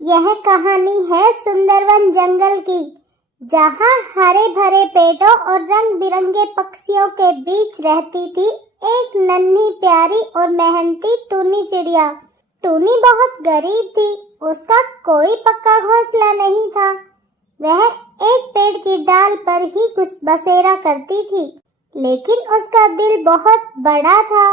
यह कहानी है सुंदरवन जंगल की, जहाँ हरे भरे पेड़ों और रंग बिरंगे पक्षियों के बीच रहती थी एक नन्ही प्यारी और मेहनती टूनी चिड़िया। टूनी बहुत गरीब थी, उसका कोई पक्का घोंसला नहीं था। वह एक पेड़ की डाल पर ही कुछ बसेरा करती थी, लेकिन उसका दिल बहुत बड़ा था।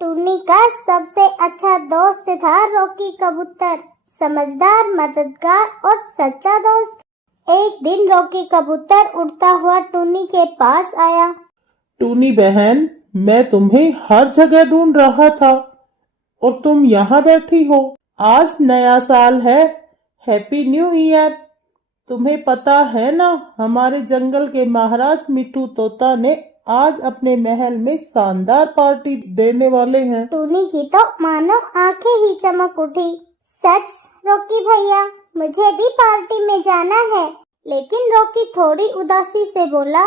टूनी का सबसे अच्छा दोस्त था रॉकी कबूतर, समझदार, मददगार और सच्चा दोस्त। एक दिन रॉकी कबूतर उड़ता हुआ टूनी के पास आया। टूनी बहन, मैं तुम्हें हर जगह ढूंढ रहा था और तुम यहाँ बैठी हो। आज नया साल है, हैप्पी न्यू ईयर। तुम्हें पता है ना, हमारे जंगल के महाराज मिट्ठू तोता ने आज अपने महल में शानदार पार्टी देने वाले हैं। टूनी की तो मानो आंखें ही चमक उठी। सच रॉकी भैया, मुझे भी पार्टी में जाना है। लेकिन रॉकी थोड़ी उदासी से बोला।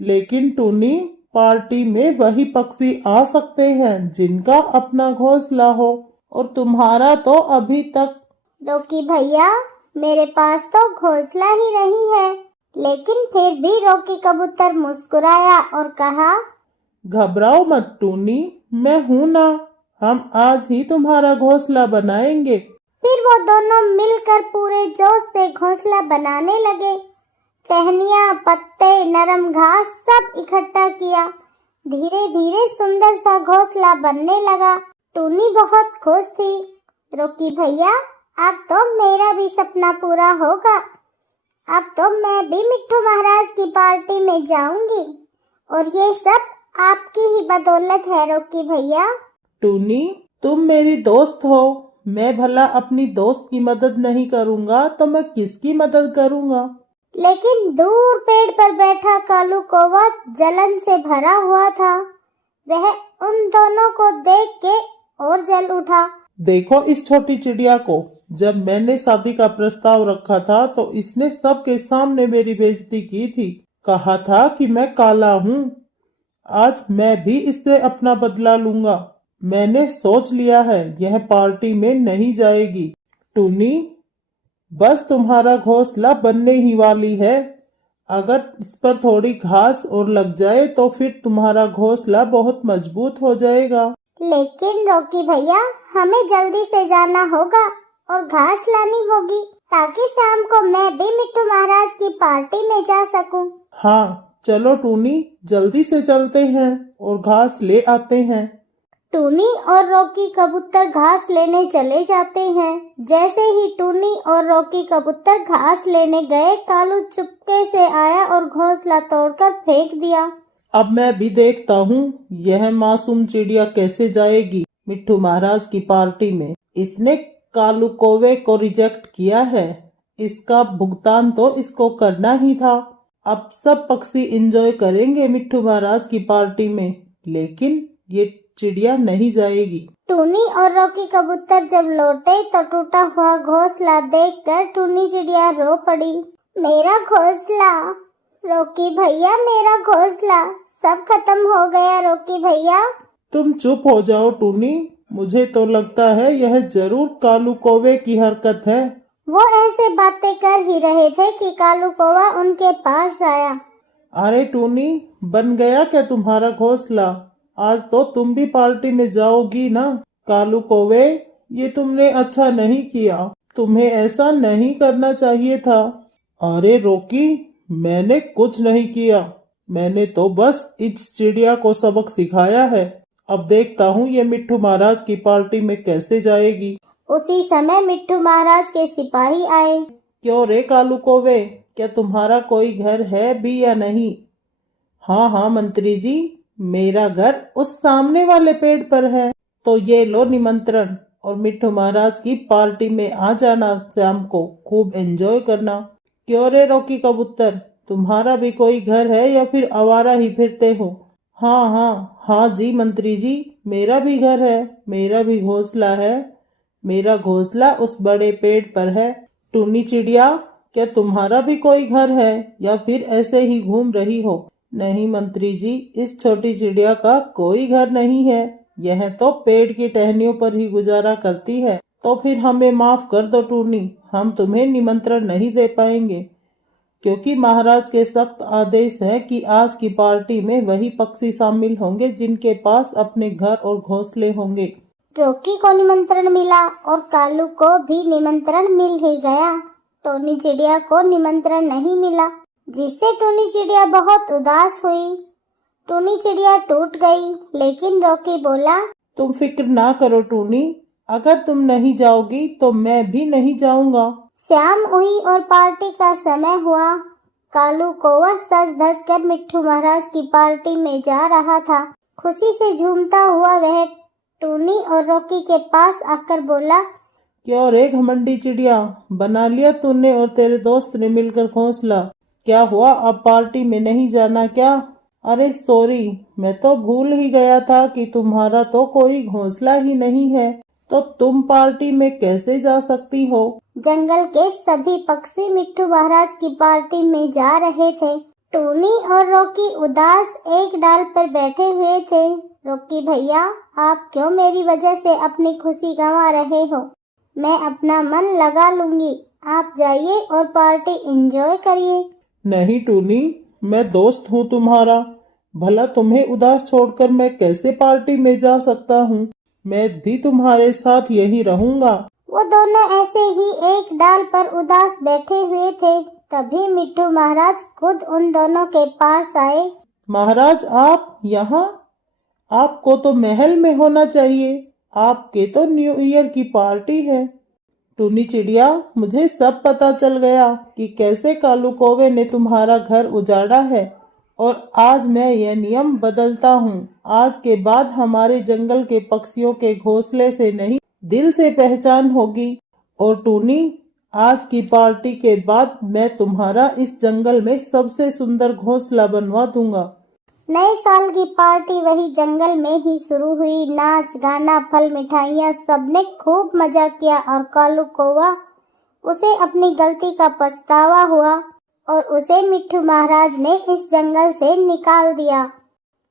लेकिन टूनी, पार्टी में वही पक्षी आ सकते हैं जिनका अपना घोंसला हो, और तुम्हारा तो अभी तक। रॉकी भैया, मेरे पास तो घोंसला ही नहीं है। लेकिन फिर भी रॉकी कबूतर मुस्कुराया और कहा, घबराओ मत टूनी, मैं हूं ना। हम आज ही तुम्हारा घोंसला बनाएंगे। फिर वो दोनों मिलकर पूरे जोश से घोंसला बनाने लगे। टहनियाँ, पत्ते, नरम घास सब इकट्ठा किया। धीरे धीरे सुंदर सा घोंसला बनने लगा। टूनी बहुत खुश थी। रॉकी भैया, अब तो मेरा भी सपना पूरा होगा। अब तो मैं भी मिट्ठू महाराज की पार्टी में जाऊंगी, और ये सब आपकी ही बदौलत है रॉकी भैया। टूनी, तुम मेरी दोस्त हो। मैं भला अपनी दोस्त की मदद नहीं करूंगा तो मैं किसकी मदद करूंगा? लेकिन दूर पेड़ पर बैठा कालू कौवा जलन से भरा हुआ था। वह उन दोनों को देख के और जल उठा। देखो इस छोटी चिड़िया को। जब मैंने शादी का प्रस्ताव रखा था तो इसने सबके सामने मेरी बेइज्जती की थी। कहा था कि मैं काला हूँ। आज मैं भी इससे अपना बदला लूंगा। मैंने सोच लिया है, यह पार्टी में नहीं जाएगी। टूनी, बस तुम्हारा घोंसला बनने ही वाली है। अगर इस पर थोड़ी घास और लग जाए तो फिर तुम्हारा घोंसला बहुत मजबूत हो जाएगा। लेकिन रॉकी भैया, हमें जल्दी से जाना होगा और घास लानी होगी, ताकि शाम को मैं भी मिट्ठू महाराज की पार्टी में जा सकूं। हाँ चलो टूनी, जल्दी से चलते हैं और घास ले आते हैं। टूनी और रॉकी कबूतर घास लेने चले जाते हैं। जैसे ही टूनी और रॉकी कबूतर घास लेने गए, कालू चुपके से आया और घोंसला तोड़कर फेंक दिया। अब मैं भी देखता हूँ यह मासूम चिड़िया कैसे जाएगी मिट्ठू महाराज की पार्टी में। इसने कालू कौवे को रिजेक्ट किया है, इसका भुगतान तो इसको करना ही था। अब सब पक्षी एंजॉय करेंगे मिट्ठू महाराज की पार्टी में, लेकिन ये चिड़िया नहीं जाएगी। टूनी और रॉकी कबूतर जब लौटे तो टूटा हुआ घोंसला देखकर टूनी चिड़िया रो पड़ी। मेरा घोंसला, रॉकी भैया, मेरा घोंसला सब खत्म हो गया रॉकी भैया। तुम चुप हो जाओ टूनी, मुझे तो लगता है यह जरूर कालू कौवे की हरकत है। वो ऐसे बातें कर ही रहे थे कि कालू कौवा उनके पास आया। अरे टूनी, बन गया क्या तुम्हारा घोंसला? आज तो तुम भी पार्टी में जाओगी ना? कालू कौवे, ये तुमने अच्छा नहीं किया, तुम्हें ऐसा नहीं करना चाहिए था। अरे रॉकी, मैंने कुछ नहीं किया, मैंने तो बस इस चिड़िया को सबक सिखाया है। अब देखता हूँ ये मिट्ठू महाराज की पार्टी में कैसे जाएगी। उसी समय मिट्ठू महाराज के सिपाही आए। क्यों रे कालू कौवे, क्या तुम्हारा कोई घर है भी या नहीं? हाँ हाँ मंत्री जी, मेरा घर उस सामने वाले पेड़ पर है। तो ये लो निमंत्रण, और मिट्ठू महाराज की पार्टी में आ जाना शाम को, खूब एंजॉय करना। क्यों रे रॉकी कबूतर, तुम्हारा भी कोई घर है या फिर आवारा ही फिरते हो? हाँ हाँ हाँ जी मंत्री जी, मेरा भी घर है, मेरा भी घोंसला है। मेरा घोंसला उस बड़े पेड़ पर है। टूनी चिड़िया, क्या तुम्हारा भी कोई घर है या फिर ऐसे ही घूम रही हो? नहीं मंत्री जी, इस छोटी चिड़िया का कोई घर नहीं है, यह तो पेड़ की टहनियों पर ही गुजारा करती है। तो फिर हमें माफ कर दो टूनी, हम तुम्हें निमंत्रण नहीं दे पाएंगे, क्योंकि महाराज के सख्त आदेश है कि आज की पार्टी में वही पक्षी शामिल होंगे जिनके पास अपने घर और घोंसले होंगे। रॉकी को निमंत्रण मिला और कालू को भी निमंत्रण मिल ही गया। टोनी चिड़िया को निमंत्रण नहीं मिला, जिससे टोनी चिड़िया बहुत उदास हुई। टोनी चिड़िया टूट गई, लेकिन रॉकी बोला, तुम फिक्र ना करो टूनी, अगर तुम नहीं जाओगी तो मैं भी नहीं जाऊंगा। शाम हुई और पार्टी का समय हुआ। कालू कौवा सज धज कर मिट्ठू महाराज की पार्टी में जा रहा था। खुशी से झूमता हुआ वह टूनी और रॉकी के पास आकर बोला, क्या रे घमंडी चिड़िया, बना लिया तूने और तेरे दोस्त ने मिलकर घोंसला? क्या हुआ, अब पार्टी में नहीं जाना क्या? अरे सॉरी, मैं तो भूल ही गया था कि तुम्हारा तो कोई घोंसला ही नहीं है, तो तुम पार्टी में कैसे जा सकती हो? जंगल के सभी पक्षी मिट्ठू महाराज की पार्टी में जा रहे थे। टूनी और रॉकी उदास एक डाल पर बैठे हुए थे। रॉकी भैया, आप क्यों मेरी वजह से अपनी खुशी गंवा रहे हो? मैं अपना मन लगा लूंगी, आप जाइए और पार्टी एंजॉय करिए। नहीं टूनी, मैं दोस्त हूँ तुम्हारा, भला तुम्हें उदास छोड़कर मैं कैसे पार्टी में जा सकता हूँ? मैं भी तुम्हारे साथ यही रहूंगा। वो दोनों ऐसे ही एक डाल पर उदास बैठे हुए थे। तभी मिट्ठू महाराज खुद उन दोनों के पास आए। महाराज, आप यहाँ? आपको तो महल में होना चाहिए, आपके तो न्यू ईयर की पार्टी है। टूनी चिड़िया, मुझे सब पता चल गया कि कैसे कालू कौवे ने तुम्हारा घर उजाड़ा है, और आज मैं यह नियम बदलता हूँ। आज के बाद हमारे जंगल के पक्षियों के घोंसले से नहीं, दिल से पहचान होगी। और टूनी, आज की पार्टी के बाद मैं तुम्हारा इस जंगल में सबसे सुंदर घोंसला बनवा दूंगा। नए साल की पार्टी वही जंगल में ही शुरू हुई। नाच गाना, फल मिठाइयाँ, सबने खूब मजा किया और कालू कौवा, उसे अपनी गलती का पछतावा हुआ और उसे मिट्ठू महाराज ने इस जंगल से निकाल दिया।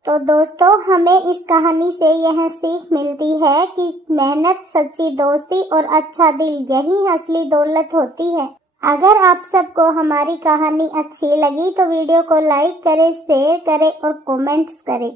तो दोस्तों, हमें इस कहानी से यह सीख मिलती है कि मेहनत, सच्ची दोस्ती और अच्छा दिल, यही असली दौलत होती है। अगर आप सबको हमारी कहानी अच्छी लगी तो वीडियो को लाइक करें, शेयर करें और कमेंट्स करें।